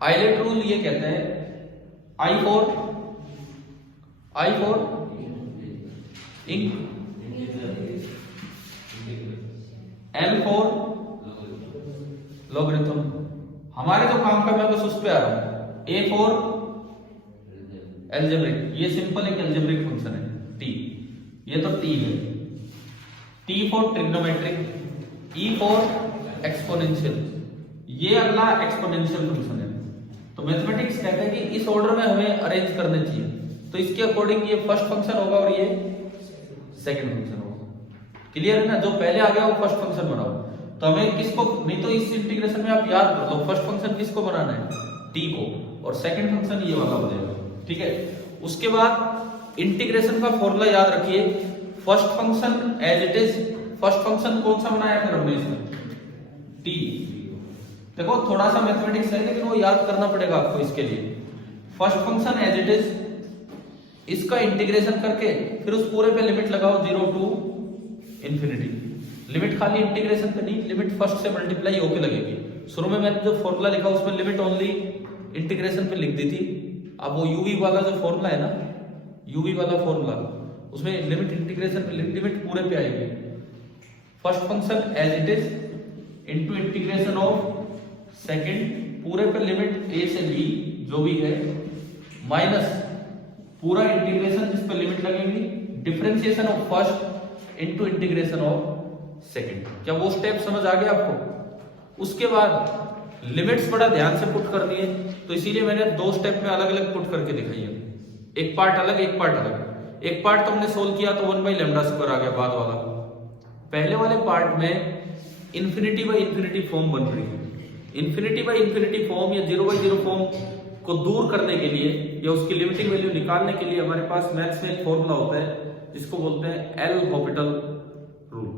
आइलेट रूल ये कहता है I for ink, L for logarithm. हमारे जो काम का मैं बस उस पे आ रहा हूं। A for एल्जेब्रिक, ये सिंपल एक एल्जेब्रिक फंक्शन है t, ये तो t है। T for trigonometric, E for exponential, ये अगला एक्सपोनेंशियल फंक्शन है। तो मैथमेटिक्स कहता है कि इस ऑर्डर में हमें अरेंज करने चाहिए। तो इसके अकॉर्डिंग ये फर्स्ट फंक्शन होगा और ये सेकंड फंक्शन होगा। क्लियर है ना? जो पहले आ गया वो फर्स्ट फंक्शन बनाओ। तो हमें किसको, नहीं तो इस इंटीग्रेशन में आप याद कर लो, फर्स्ट फंक्शन किसको बनाना है? t को, और सेकंड फंक्शन ये वाला बनेगा। ठीक है, उसके बाद इंटीग्रेशन का फॉर्मूला याद रखिए, first function as it is. First function कौन सा बनाया फिर हमने इसमें? t। देखो थोड़ा सा मैथमेटिक्स है लेकिन वो याद करना पड़ेगा आपको इसके लिए। First function as it is, इसका इंटीग्रेशन करके फिर उस पूरे पे लिमिट लगाओ 0 टू इंफिनिटी। लिमिट खाली इंटीग्रेशन पे नहीं, लिमिट फर्स्ट से मल्टीप्लाई होके लगेगी। शुरू में मैंने जो फॉर्मूला लिखा उसमें लिमिट ओनली इंटीग्रेशन पे लिख दी थी। अब वो यूवी वाला जो फॉर्मूला है ना, यूवी वाला फॉर्मूला, उसमें लिमिट इंटीग्रेशन पे, लिमिट पूरे पे आएगी। First function as it is into integration of second, पूरे पे लिमिट a से b जो भी है, माइनस पूरा इंटीग्रेशन जिस पे लिमिट लगेगी, differentiation of first into integration of second. क्या वो स्टेप समझ आ गया आपको? उसके बाद लिमिट्स बड़ा ध्यान से पुट करनी है, तो इसीलिए मैंने दो स्टेप में अलग अलग पुट करके दिखाई है। एक पार्ट अलग, एक पार्ट अलग। एक पार्ट तो हमने सोल्व किया तो 1 बाई लैम्डा स्क्वायर आ गया बाद वाला। पहले वाले पार्ट में इंफिनिटी बाई इंफिनिटी फॉर्म बन रही है। इंफिनिटी बाई इंफिनिटी फॉर्म या 0 बाई 0 फॉर्म को दूर करने के लिए या उसकी लिमिटिंग वैल्यू निकालने के लिए हमारे पास मैथ्स में एक फॉर्मूला होता है जिसको बोलते हैं एल हॉपिटल रूल।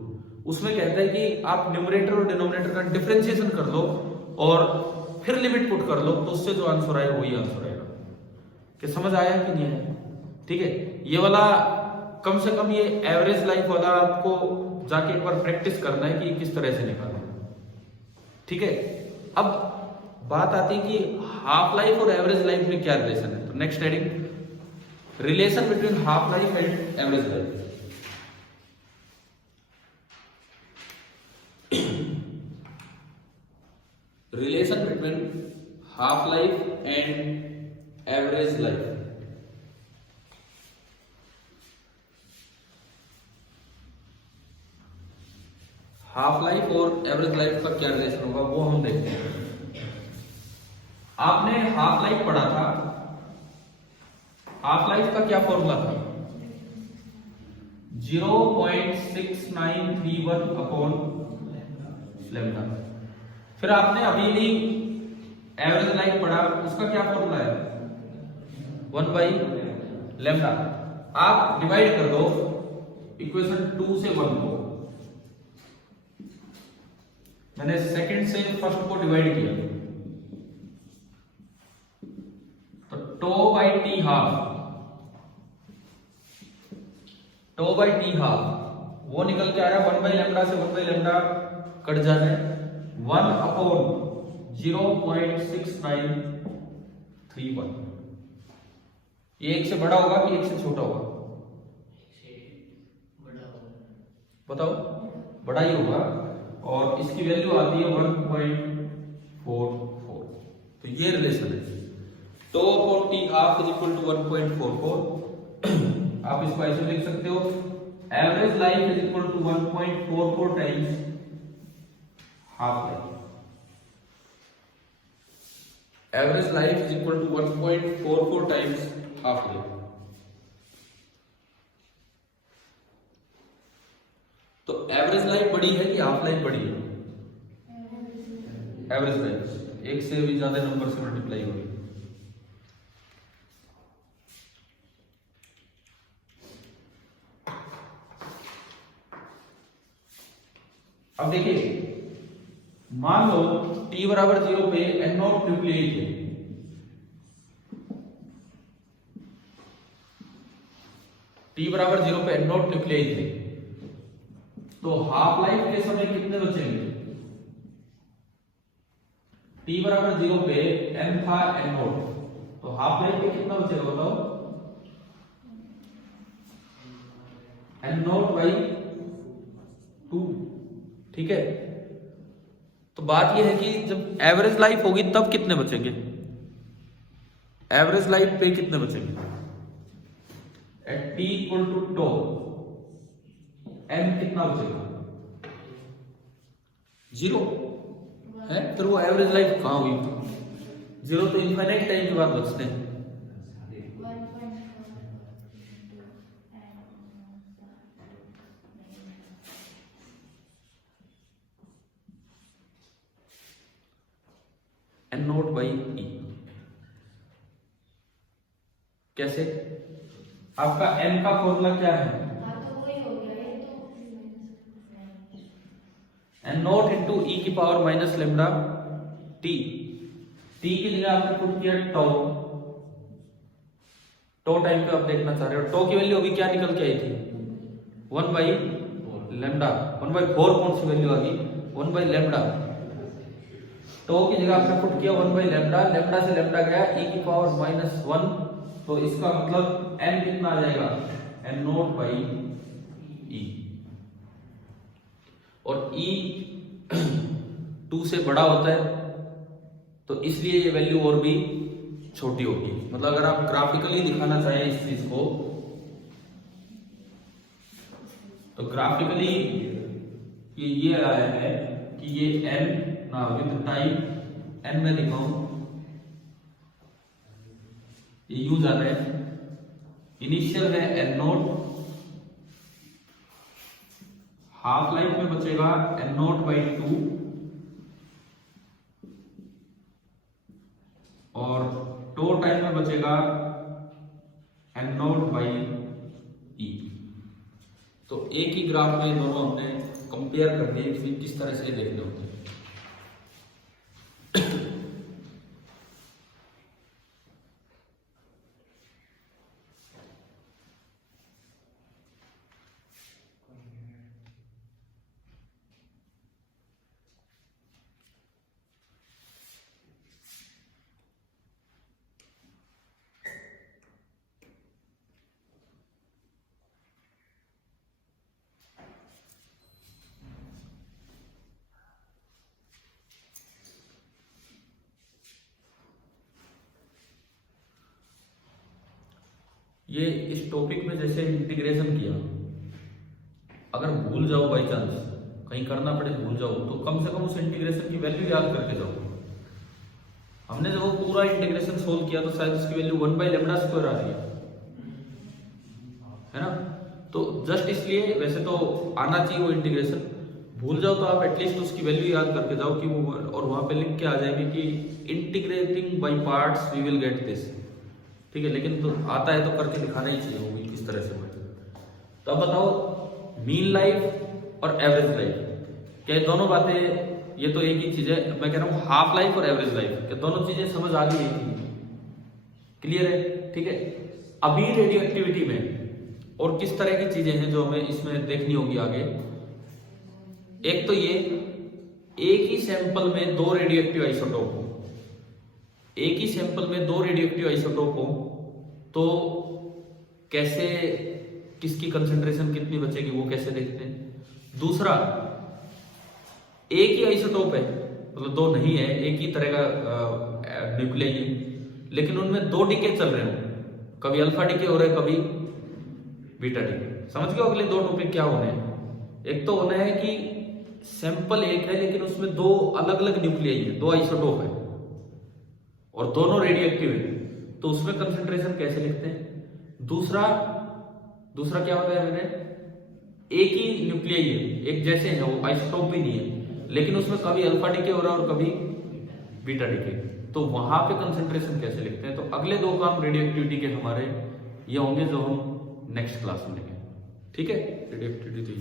उसमें कहता है कि आप न्यूमरेटर और डिनोमिनेटर का डिफरेंशिएशन कर लो और फिर लिमिट पुट कर लो, तो उससे जो आंसर आएगा वही आंसर आएगा। क्या समझ आया कि नहीं आया? ठीक है, ये वाला कम से कम ये एवरेज लाइफ वाला आपको जाके एक बार प्रैक्टिस करना है कि किस तरह से निकालना। ठीक है, अब बात आती है कि हाफ लाइफ और एवरेज लाइफ में क्या रिलेशन है। तो next heading, relation between half life and average life. Relation between half life and average life. Half life और एवरेज लाइफ का क्या रिलेशन होगा वो हम देखते हैं। आपने हाफ लाइफ पढ़ा था, हाफ लाइफ का क्या फॉर्मूला था? 0.6931 अपॉन लेम्डा। फिर आपने अभी भी एवरेज लाइफ पढ़ा, उसका क्या फॉर्मूला है? 1/λ। आप डिवाइड कर दो इक्वेशन 2 से 1 को। मैंने सेकंड से फर्स्ट को डिवाइड किया तो τ/t हाफ, τ/t हाफ वो निकल के आ रहा है 1/λ से 1/λ कट जाना है 1 अपॉन 0.6931। ये एक से बड़ा होगा कि एक से छोटा होगा? बताओ, बड़ा ही होगा और इसकी वैल्यू आती है 1.44। तो ये रिलेशन है τ/t half is equal to 1.44। आप इसको ऐसे लिख सकते हो, average life is equal to 1.44 times half life. Average life is equal to 1.44 times half life. तो एवरेज लाइफ बड़ी है कि हाफ लाइफ बड़ी है? एवरेज लाइफ एक से भी ज्यादा नंबर से मल्टीप्लाई होगी। अब देखिए, मान लो t बराबर 0 पे n0 न्यूक्लियस है। t बराबर 0 पे n0 न्यूक्लियस है, तो हाफ लाइफ के समय कितने बचेंगे? t बराबर 0 पे n था n0, तो हाफ लाइफ पे कितना बचेगा बताओ? n0/2। ठीक है, तो बात यह है कि जब एवरेज लाइफ होगी तब कितने बचेंगे? एवरेज लाइफ पे कितने बचेंगे? At t equal to tau n कितना बचेगा? 0 है। तो वो एवरेज लाइफ कहां हुई? 0 तो इनफाइनाइट टाइम के बाद बचते हैं। n0/e कैसे? आपका n का फॉर्मूला क्या है? n0 इंटू e की power minus lambda t। t की जगह आपने पुट किया टो टाइम पे आप देखना चाह रहे हो। टो की वैल्यू अभी क्या निकल के आई थी? 1/λ। 1/4 कौन सी वैल्यू आ गई? 1/λ। टो की जगह आपने पुट किया 1/λ, लेमडा से लेमडा गया e की पावर -1, तो इसका मतलब n कितना आ जाएगा? n0/e। और e 2 से बड़ा होता है तो इसलिए ये वैल्यू और भी छोटी होगी। मतलब अगर आप ग्राफिकली दिखाना चाहें इस चीज को, तो ग्राफिकली ये आया है कि ये n ना विद टाइम n में दिखाऊं, ये यूज आ रहा है। इनिशियल है n0, हाफ लाइफ में बचेगा n0/2 और टो टाइम में बचेगा n0/e। तो एक ही ग्राफ में दोनों हमने कंपेयर कर दिए कि किस तरह से देखने होते हैं। ये इस टॉपिक में जैसे इंटीग्रेशन किया, अगर भूल जाओ बाई चांस, कहीं करना पड़े भूल जाओ, तो कम से कम उस इंटीग्रेशन की वैल्यू याद करके जाओ। हमने जब वो पूरा इंटीग्रेशन सोल्व किया तो शायद उसकी वैल्यू 1/λ² आ रही है ना। तो जस्ट इसलिए, वैसे तो आना चाहिए वो इंटीग्रेशन, भूल जाओ तो आप एटलीस्ट उसकी वैल्यू याद करके जाओ कि वो, और वहां पे लिख के आ जाएगी कि integrating by parts we will get this, ठीक है। लेकिन तो आता है तो करके दिखाना ही चाहिए, वो किस तरह से होगा। तो अब बताओ मीन लाइफ और एवरेज लाइफ, क्या ये दोनों बातें, ये तो एक ही चीज है, मैं कह रहा हूँ हाफ लाइफ और एवरेज लाइफ, क्या दोनों चीजें समझ आ गई है? क्लियर है, ठीक है। अभी रेडियो एक्टिविटी में और किस तरह की चीजें हैं जो हमें इसमें देखनी होगी आगे। एक तो ये, एक ही सैंपल में दो रेडियो एक्टिव आइसोटोप हो, एक ही सैंपल में दो रेडियो एक्टिव आइसोटोप हो तो कैसे, किसकी कंसेंट्रेशन कितनी बचेगी वो कैसे देखते हैं। दूसरा, एक ही आइसोटोप है, मतलब दो नहीं है, एक ही तरह का न्यूक्लियाई है, लेकिन उनमें दो डीके चल रहे हो, कभी अल्फा डीके हो रहा है, कभी बीटा डीके। समझ गए अगले दो टॉपिक क्या होने हैं। एक तो होना है कि सैंपल एक है लेकिन उसमें दो अलग अलग न्यूक्लियाई है, दो आइसोटोप है और दोनों रेडियो एक्टिव है, तो उसमें कंसेंट्रेशन कैसे लिखते हैं। दूसरा क्या बताया मैंने, एक ही न्यूक्लियाई है, एक जैसे है, वो आइसोटोप भी नहीं है, लेकिन उसमें कभी अल्फा डीके हो रहा है और कभी बीटा डीके, तो वहां पे कंसेंट्रेशन कैसे लिखते हैं। तो अगले दो काम रेडियो एक्टिविटी के हमारे ये होंगे जो हम नेक्स्ट क्लास में लेंगे, ठीक है। Radio activity